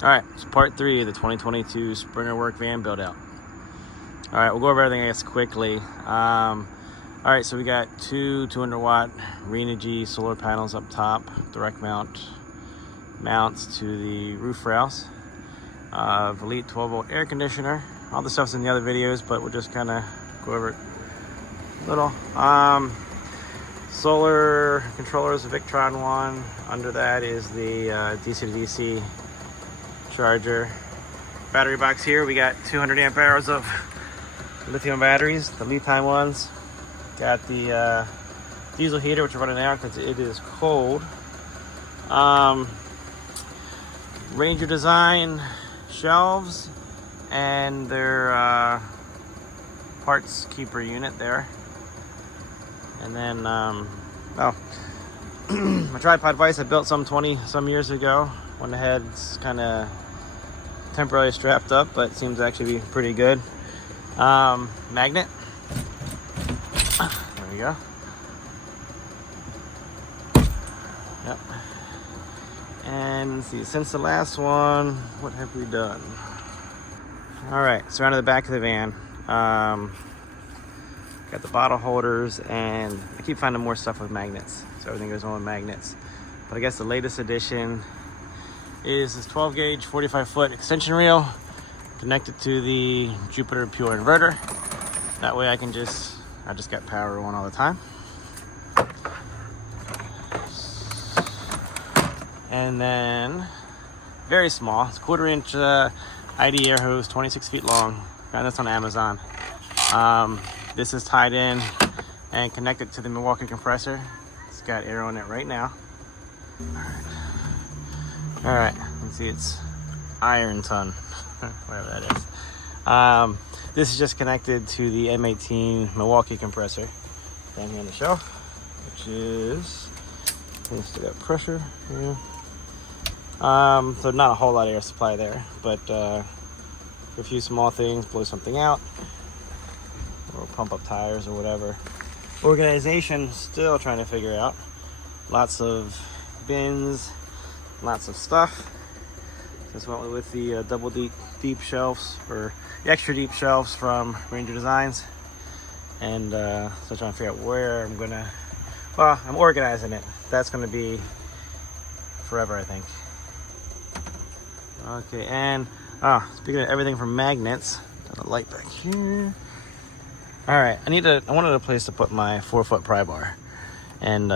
All right, it's part 3 of the 2022 Springer work van build out. All right, we'll go over everything, I guess, quickly. All right, so we got two 200-watt Renogy solar panels up top, direct mounts to the roof rails. Elite 12-volt air conditioner. All the stuff's in the other videos, but we'll just kind of go over it a little. Solar controller is a Victron one. Under that is the DC to DC charger. Battery box here, we got 200 amp hours of lithium batteries, the lead time ones. Got the diesel heater, which we're running out because it is cold. Ranger Design shelves and their parts keeper unit there. And then, my tripod vise I built some 20 some years ago when the head's kind of temporarily strapped up, but it seems to actually be pretty good. Magnet. There we go. Yep. And let's see, since the last one, what have we done? All right, so around to the back of the van. Got the bottle holders, and I keep finding more stuff with magnets. So everything goes on with magnets. But I guess the latest addition is this 12 gauge 45-foot extension reel connected to the Jupiter Pure inverter. That way I just got power on all the time. And then very small, it's 1/4 inch ID air hose, 26 feet long. Found this on Amazon. This is tied in and connected to the Milwaukee compressor. It's got air on it right now. All right, let's see, it's iron ton, whatever that is. This is just connected to the M18 Milwaukee compressor down here on the shelf, which is, we still got pressure here. So not a whole lot of air supply there, but a few small things, blow something out, or pump up tires or whatever. Organization, still trying to figure out. Lots of bins, lots of stuff. This went with the double deep shelves, or the extra deep shelves from Ranger Designs. And so trying to figure out where I'm gonna, well, I'm organizing it. That's gonna be forever, I think. Okay, and speaking of everything from magnets, got a light back here. All right, I wanted a place to put my 4-foot pry bar, and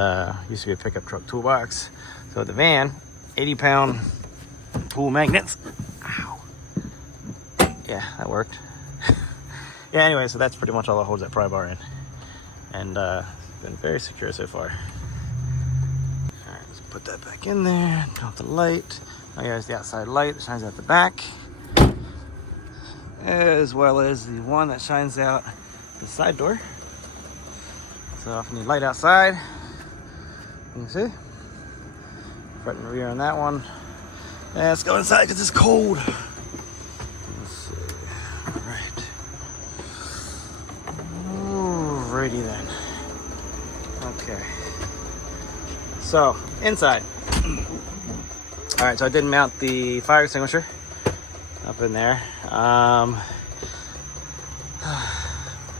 used to be a pickup truck toolbox. So the van, 80-pound pool magnets. Ow. Yeah, that worked. Yeah, anyway, so that's pretty much all that holds that pry bar in, and it's been very secure so far. All right, let's put that back in there. Turn off the light. Oh, here's the outside light that shines out the back, as well as the one that shines out the side door. So if you need light outside, you can see front and rear on that one. And let's go inside because it's cold. Let's see. All right. Alrighty then. Okay. So inside. All right, so I did mount the fire extinguisher up in there.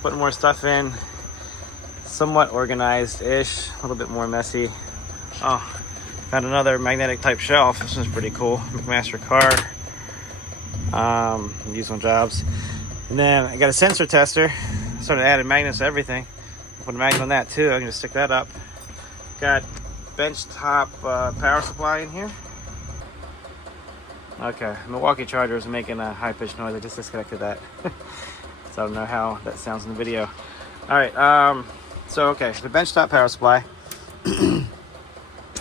Putting more stuff in, somewhat organized-ish, a little bit more messy. Oh, found another magnetic type shelf. This one's pretty cool. McMaster car. Use on jobs. And then I got a sensor tester. Started adding magnets to everything. Put a magnet on that too. I can just stick that up. Got bench top power supply in here. Okay, Milwaukee charger is making a high-pitched noise. I just disconnected that. So I don't know how that sounds in the video. All right, so okay, the benchtop power supply. And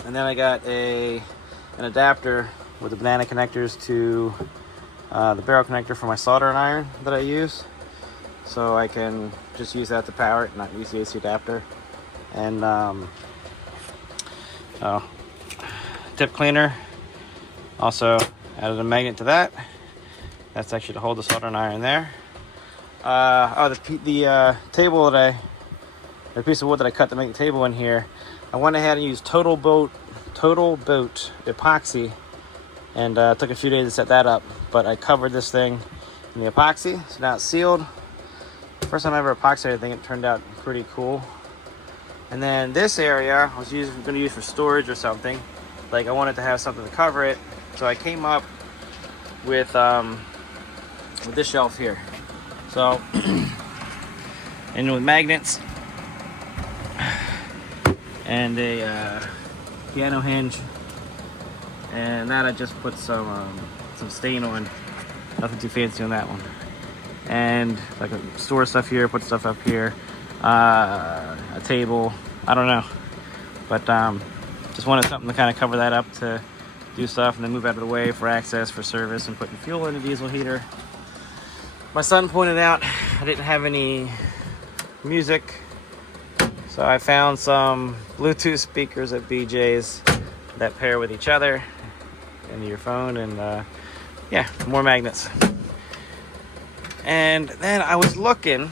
then I got an adapter with the banana connectors to the barrel connector for my soldering iron that I use. So I can just use that to power it, not use the AC adapter. And tip cleaner. Also added a magnet to that. That's actually to hold the soldering iron there. The table that the piece of wood that I cut to make the table in here, I went ahead and used Total Boat epoxy and took a few days to set that up. But I covered this thing in the epoxy, so now it's sealed. First time I ever epoxied anything, it turned out pretty cool. And then this area I was going to use for storage or something. Like, I wanted to have something to cover it, so I came up with this shelf here. So, and with magnets and a piano hinge, and that I just put some stain on. Nothing too fancy on that one. And I can store stuff here, put stuff up here, a table. I don't know, but just wanted something to kind of cover that up to do stuff, and then move out of the way for access, for service, and putting fuel in a diesel heater. My son pointed out I didn't have any music, so I found some Bluetooth speakers at BJ's that pair with each other into your phone, and yeah, more magnets. And then I was looking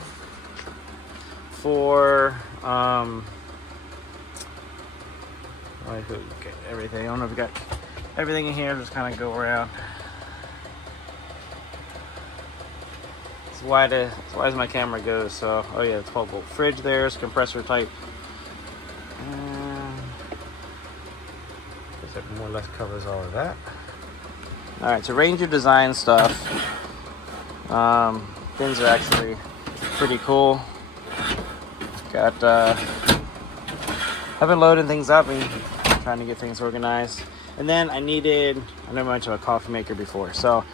for everything. I don't know if we got everything in here. Just kind of go around. It's wide as my camera goes. So, oh yeah, 12-volt fridge. There's compressor type. Guess that more or less covers all of that. All right, so Ranger design stuff. Things are actually pretty cool. Got I've been loading things up and trying to get things organized. And then I never mentioned a coffee maker before, so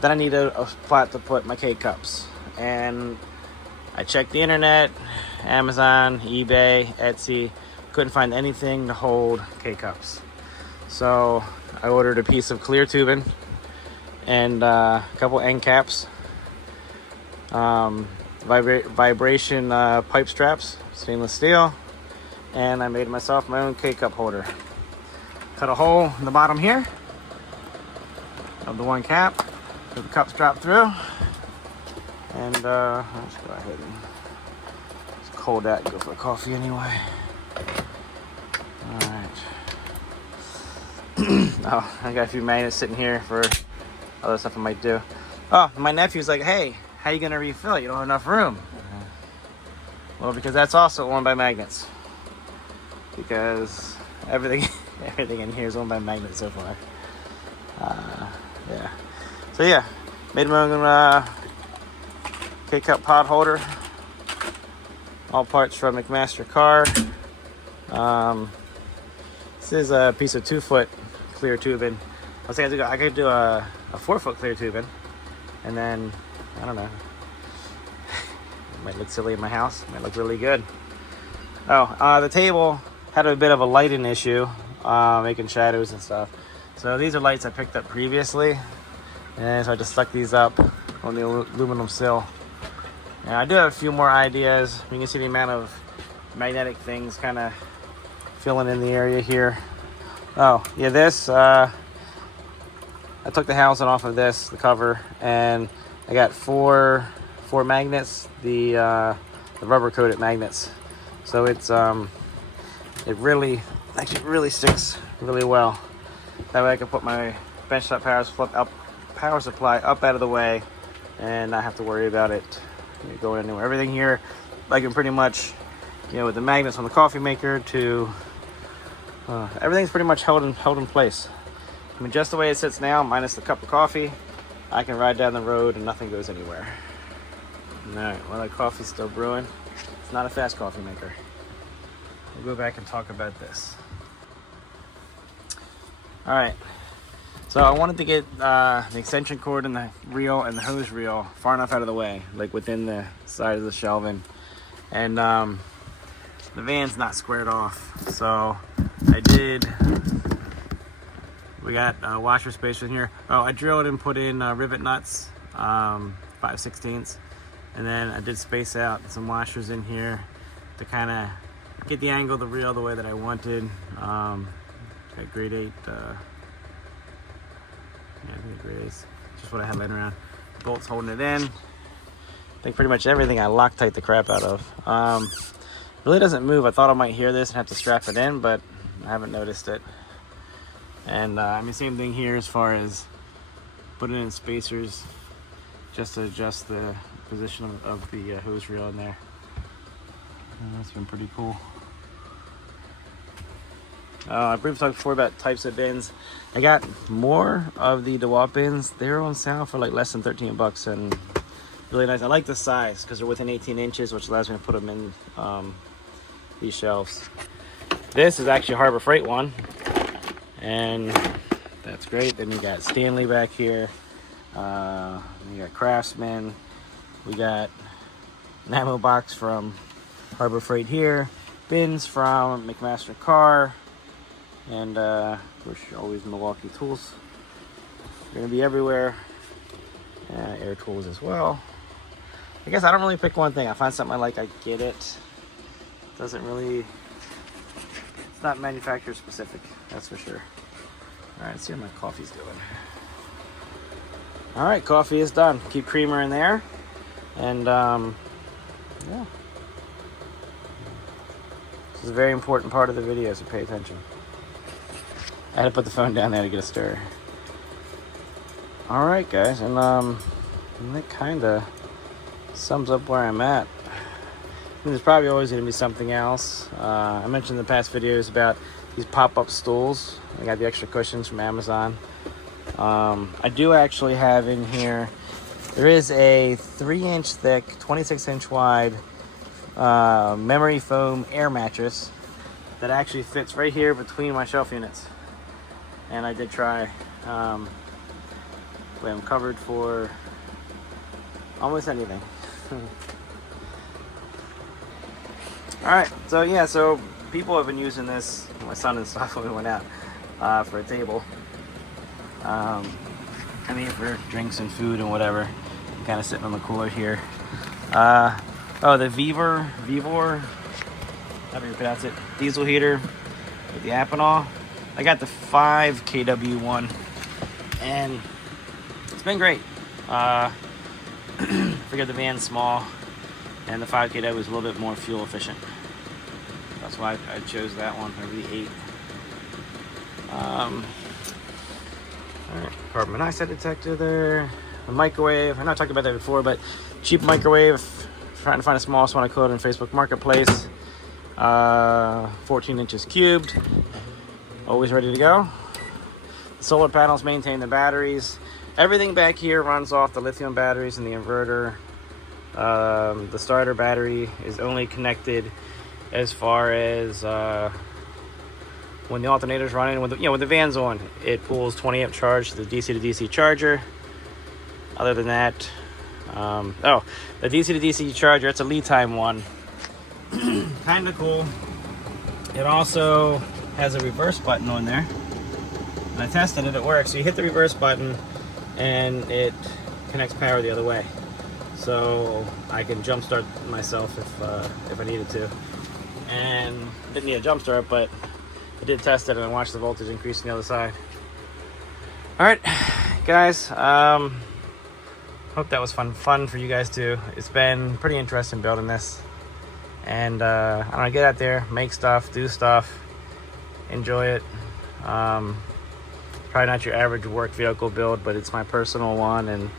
then I needed a spot to put my K-cups. And I checked the internet, Amazon, eBay, Etsy, couldn't find anything to hold K-cups. So I ordered a piece of clear tubing and a couple end caps, vibration pipe straps, stainless steel, and I made myself my own K-cup holder. Cut a hole in the bottom here of the one cap, so the cups drop through, and let's go ahead and it's cold out and go for a coffee anyway. All right. Oh, I got a few magnets sitting here for other stuff I might do. Oh, my nephew's like, hey, how you gonna refill it? You don't have enough room. Well, because that's also owned by magnets. Because everything in here is owned by magnets so far. Yeah. So yeah, made my own K-cup pod holder. All parts from McMaster Car. This is a piece of 2-foot clear tubing. I was thinking I could do a 4-foot clear tubing, and then I don't know. It might look silly in my house. It might look really good. Oh, the table had a bit of a lighting issue, making shadows and stuff. So these are lights I picked up previously, and so I just stuck these up on the aluminum sill. And I do have a few more ideas. You can see the amount of magnetic things kind of filling in the area here. Oh yeah, this I took the housing off of this, the cover, and I got four magnets, the rubber coated magnets. So it's it really sticks really well. That way I can put my benchtop power supply up out of the way and not have to worry about it going anywhere. Everything here I can pretty much, with the magnets on the coffee maker to everything's pretty much held in place. I mean, just the way it sits now, minus the cup of coffee, I can ride down the road and nothing goes anywhere. Alright, well, that coffee's still brewing. It's not a fast coffee maker. We'll go back and talk about this. Alright, so I wanted to get the extension cord and the reel and the hose reel far enough out of the way, like within the side of the shelving. And the van's not squared off, so we got washer space in here. Oh, I drilled and put in rivet nuts, 5/16, and then I did space out some washers in here to kind of get the angle of the reel the way that I wanted. Got grade 8, I think grade 8's just what I had laying around. Bolts holding it in. I think pretty much everything I Loctite the crap out of. Really doesn't move. I thought I might hear this and have to strap it in, but I haven't noticed it. And I mean, same thing here as far as putting in spacers just to adjust the position of the hose reel in there. And that's been pretty cool. I briefly talked before about types of bins. I got more of the DeWalt bins. They're on sale for like less than 13 bucks and really nice. I like the size because they're within 18 inches, which allows me to put them in these shelves. This is actually a Harbor Freight one, and that's great. Then you got Stanley back here. You got Craftsman. We got an ammo box from Harbor Freight here. Bins from McMaster Car. And of course, always Milwaukee tools. They're gonna be everywhere. Air tools as well. I guess I don't really pick one thing. I find something I like, I get it. Doesn't really, it's not manufacturer specific, that's for sure. All right, let's see how my coffee's doing. All right, coffee is done. Keep creamer in there. And yeah. This is a very important part of the video, so pay attention. I had to put the phone down there to get a stir. All right, guys, and that kind of sums up where I'm at. There's probably always going to be something else. I mentioned in the past videos about these pop-up stools. I got the extra cushions from Amazon. I do actually have in here, there is a 3-inch thick, 26-inch wide memory foam air mattress that actually fits right here between my shelf units. And I did try. I'm covered for almost anything. All right, so yeah, so people have been using this, my son and stuff, when we went out for a table. I mean, for drinks and food and whatever. I'm kind of sitting on the cooler here. Oh, the Vivor, however you pronounce it, diesel heater with the Amphenol. I got the 5 kW one, and it's been great. Figured the van's small, and the 5 kW is a little bit more fuel efficient. That's why I chose that one over the 8. All right, carbon monoxide detector there. A microwave. I know I talked about that before, but cheap microwave. Trying to find the smallest one I could on Facebook Marketplace. 14 inches cubed. Always ready to go. The solar panels maintain the batteries. Everything back here runs off the lithium batteries and the inverter. The starter battery is only connected as far as when the alternator's running. When the van's on, it pulls 20 amp charge to the DC to DC charger. Other than that, the DC to DC charger, it's a lead time one. Kind of cool. It also has a reverse button on there. And I tested it, it works. So you hit the reverse button and it connects power the other way. So I can jump start myself if I needed to. And didn't need a jump start, but I did test it and I watched the voltage increase on the other side. All right, guys. Hope that was fun for you guys too. It's been pretty interesting building this. And I'm gonna get out there, make stuff, do stuff, enjoy it. Probably not your average work vehicle build, but it's my personal one, and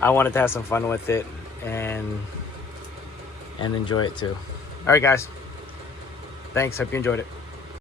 I wanted to have some fun with it and enjoy it too. All right, guys. Thanks. Hope you enjoyed it.